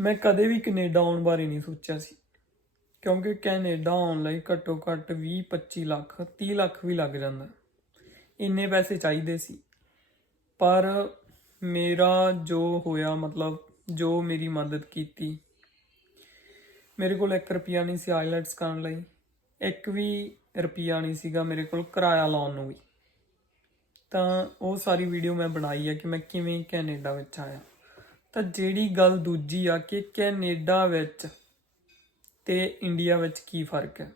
ਮੈਂ ਕਦੇ ਵੀ ਕੈਨੇਡਾ ਆਉਣ ਬਾਰੇ ਨਹੀਂ ਸੋਚਿਆ ਸੀ। ਕਿਉਂਕਿ ਕੈਨੇਡਾ ਆਉਣ ਲਈ ਘੱਟੋ ਘੱਟ 20 25 ਲੱਖ 30 ਲੱਖ ਵੀ ਲੱਗ ਜਾਂਦਾ। ਇੰਨੇ ਪੈਸੇ ਚਾਹੀਦੇ ਸੀ। ਪਰ ਮੇਰਾ ਜੋ ਹੋਇਆ, ਮਤਲਬ ਜੋ ਮੇਰੀ ਮਦਦ ਕੀਤੀ, ਮੇਰੇ ਕੋਲ 1 ਰੁਪਿਆ ਨਹੀਂ ਸੀ ਆਈਲੈਟਸ ਕਰਨ ਲਈ। ਇੱਕ ਵੀ ਰੁਪਿਆ ਨਹੀਂ ਸੀਗਾ ਮੇਰੇ ਕੋਲ ਕਿਰਾਇਆ ਲਾਉਣ ਨੂੰ ਵੀ। ਤਾਂ ਉਹ ਸਾਰੀ ਵੀਡੀਓ ਮੈਂ ਬਣਾਈ ਹੈ ਕਿ ਮੈਂ ਕਿਵੇਂ ਕੈਨੇਡਾ ਵਿੱਚ ਆਇਆ। ਤਾਂ ਜਿਹੜੀ ਗੱਲ ਦੂਜੀ ਆ ਕਿ ਕੈਨੇਡਾ ਵਿੱਚ ਤੇ ਇੰਡੀਆ ਵਿੱਚ ਕੀ ਫ਼ਰਕ ਹੈ?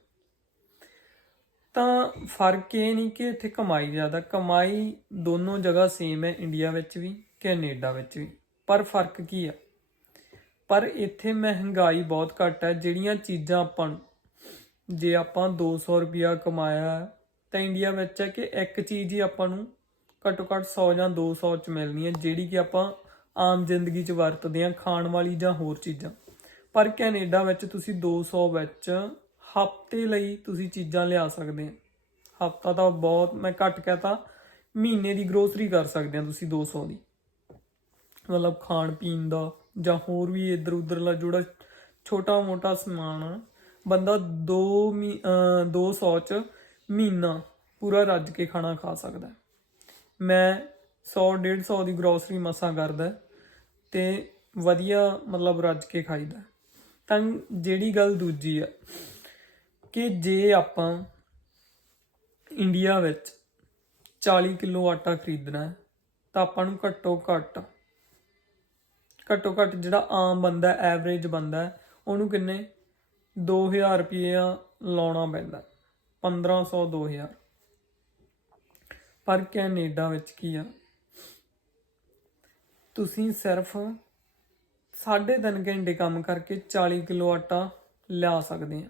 ਤਾਂ ਫ਼ਰਕ ਇਹ ਨਹੀਂ ਕਿ ਇੱਥੇ ਕਮਾਈ ਜ਼ਿਆਦਾ, ਕਮਾਈ ਦੋਨੋਂ ਜਗ੍ਹਾ ਸੇਮ ਹੈ, ਇੰਡੀਆ ਵਿੱਚ ਵੀ, ਕੈਨੇਡਾ ਵਿੱਚ ਵੀ। ਪਰ ਫ਼ਰਕ ਕੀ ਆ? ਪਰ ਇੱਥੇ ਮਹਿੰਗਾਈ ਬਹੁਤ ਘੱਟ ਹੈ, ਜਿਹੜੀਆਂ ਚੀਜ਼ਾਂ ਆਪਾਂ ਨੂੰ, ਜੇ ਆਪਾਂ 200 ਰੁਪਿਆ ਕਮਾਇਆ, ਤਾਂ ਇੰਡੀਆ ਵਿੱਚ ਹੈ ਕਿ ਇੱਕ ਚੀਜ਼ ਹੀ ਆਪਾਂ ਨੂੰ ਘੱਟੋ ਘੱਟ 100 ਜਾਂ 200 ਚ ਮਿਲਣੀ ਹੈ, ਜਿਹੜੀ ਕਿ ਆਪਾਂ ਆਮ ਜ਼ਿੰਦਗੀ ਚ ਵਰਤਦੇ ਹਾਂ ਖਾਣ ਵਾਲੀ ਜਾਂ ਹੋਰ ਚੀਜ਼ਾਂ। ਪਰ ਕੈਨੇਡਾ ਵਿੱਚ ਤੁਸੀਂ 200 ਵਿੱਚ ਹਫ਼ਤੇ ਲਈ ਤੁਸੀਂ ਚੀਜ਼ਾਂ ਲਿਆ ਸਕਦੇ ਆ। ਹਫ਼ਤਾ ਤਾਂ ਬਹੁਤ ਮੈਂ ਘੱਟ ਕਹਤਾ ਮਹੀਨੇ ਦੀ ਗਰੋਸਰੀ ਕਰ ਸਕਦੇ ਆ ਤੁਸੀਂ 200 ਦੀ। ਮਤਲਬ ਖਾਣ ਪੀਣ ਦਾ ਜਾਂ ਹੋਰ ਵੀ ਇੱਧਰ ਉੱਧਰਲਾ ਜਿਹੜਾ ਛੋਟਾ ਮੋਟਾ ਸਮਾਨ ਆ, ਬੰਦਾ 2 200 ਚ ਮਹੀਨਾ ਪੂਰਾ ਰੱਜ ਕੇ ਖਾਣਾ ਖਾ ਸਕਦਾ। ਹੈ। ਮੈਂ 100 150 ਦੀ ਗਰੋਸਰੀ ਮਸਾਂ ਕਰਦਾ। ਤੇ ਵਧੀਆ ਮਤਲਬ ਰੱਜ ਕੇ ਖਾਈਦਾ। ਤਾਂ ਜਿਹੜੀ ਗੱਲ ਦੂਜੀ ਆ ਕਿ ਜੇ ਆਪਾਂ ਇੰਡੀਆ ਵਿੱਚ 40 ਕਿਲੋ ਆਟਾ ਖਰੀਦਣਾ ਤਾਂ ਆਪਾਂ ਨੂੰ ਘੱਟੋ ਘੱਟ ਘੱਟੋ ਘੱਟ ਜਿਹੜਾ ਆਮ ਬੰਦਾ ਐਵਰੇਜ ਬੰਦਾ ਉਹਨੂੰ ਕਿੰਨੇ? 2000 ਰੁਪਇਆ ਲਾਉਣਾ ਪੈਂਦਾ 1500 2000 ਪਰ ਕੈਨੇਡਾ ਵਿੱਚ ਕੀ ਆ? ਤੁਸੀਂ ਸਿਰਫ ਸਾਢੇ ਤਿੰਨ ਘੰਟੇ ਕੰਮ ਕਰਕੇ 40 ਕਿਲੋ ਆਟਾ ਲਿਆ ਸਕਦੇ ਆ।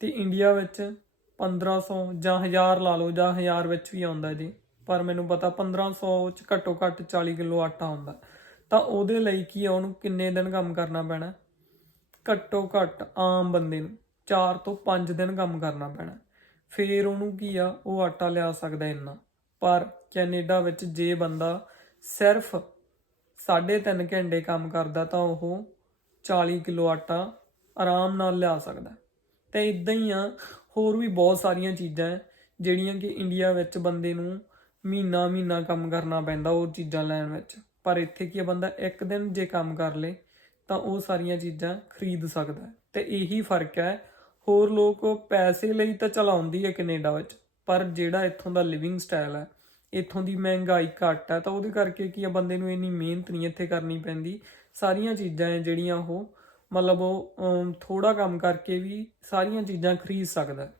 ਤੇ ਇੰਡੀਆ ਵਿੱਚ 1500 ਜਾਂ 1000 ਲਾ ਲਓ, ਜਾਂ 1000 ਵਿੱਚ ਵੀ ਆਉਂਦਾ ਜੀ, ਪਰ ਮੈਨੂੰ ਪਤਾ 1500 ਚ ਘੱਟੋ ਘੱਟ 40 ਕਿਲੋ ਆਟਾ ਹੁੰਦਾ ਤਾਂ ਉਹਦੇ ਲਈ ਕੀ ਆ, ਉਹਨੂੰ ਕਿੰਨੇ ਦਿਨ ਕੰਮ ਕਰਨਾ ਪੈਣਾ? ਘੱਟੋ ਘੱਟ ਆਮ ਬੰਦੇ ਨੂੰ 4 ਤੋਂ 5 ਦਿਨ ਕੰਮ ਕਰਨਾ ਪੈਣਾ। ਫੇਰ ਉਹਨੂੰ ਕੀ ਆ, ਉਹ ਆਟਾ ਲਿਆ ਸਕਦਾ ਇੰਨਾ। ਪਰ ਕੈਨੇਡਾ ਵਿੱਚ ਜੇ ਬੰਦਾ ਸਿਰਫ 3.5 ਘੰਟੇ ਕੰਮ ਕਰਦਾ ਤਾਂ ਉਹ 40 ਕਿਲੋ ਆਟਾ ਆਰਾਮ ਨਾਲ ਲਿਆ ਸਕਦਾ ਤੇ ਇਦਾਂ ਹੀ ਆ, ਹੋਰ ਵੀ ਬਹੁਤ ਸਾਰੀਆਂ ਚੀਜ਼ਾਂ ਹੈ, ਜਿਹੜੀਆਂ ਕਿ ਇੰਡੀਆ ਵਿੱਚ ਬੰਦੇ ਨੂੰ ਮਹੀਨਾ ਮਹੀਨਾ ਕੰਮ ਕਰਨਾ ਪੈਂਦਾ ਉਹ ਚੀਜ਼ਾਂ ਲੈਣ ਵਿੱਚ ਪਰ ਇੱਥੇ ਕੀ ਬੰਦਾ ਇੱਕ ਦਿਨ ਜੇ ਕੰਮ ਕਰ ਲੇ, ਤਾਂ ਉਹ ਸਾਰੀਆਂ ਚੀਜ਼ਾਂ ਖਰੀਦ ਸਕਦਾ ਹੈ। ਤੇ ਇਹੀ ਫ਼ਰਕ ਹੈ, ਹੋਰ ਲੋਕ ਪੈਸੇ ਲਈ ਤਾਂ ਚਲਾਉਂਦੀ ਹੈ ਕੈਨੇਡਾ ਵਿੱਚ, ਪਰ ਜਿਹੜਾ ਇੱਥੋਂ ਦਾ ਲਿਵਿੰਗ ਸਟਾਈਲ ਹੈ ਇੱਥੋਂ ਦੀ ਮਹਿੰਗਾਈ ਘੱਟ ਹੈ ਤਾਂ ਉਹਦੇ ਕਰਕੇ ਕੀ ਆ, ਬੰਦੇ ਨੂੰ ਇੰਨੀ ਮਿਹਨਤ ਨਹੀਂ ਇੱਥੇ ਕਰਨੀ ਪੈਂਦੀ। ਸਾਰੀਆਂ ਚੀਜ਼ਾਂ ਹੈ ਜਿਹੜੀਆਂ ਉਹ, ਮਤਲਬ ਉਹ ਥੋੜਾ ਕੰਮ ਕਰਕੇ ਵੀ ਸਾਰੀਆਂ ਚੀਜ਼ਾਂ ਖਰੀਦ ਸਕਦਾ।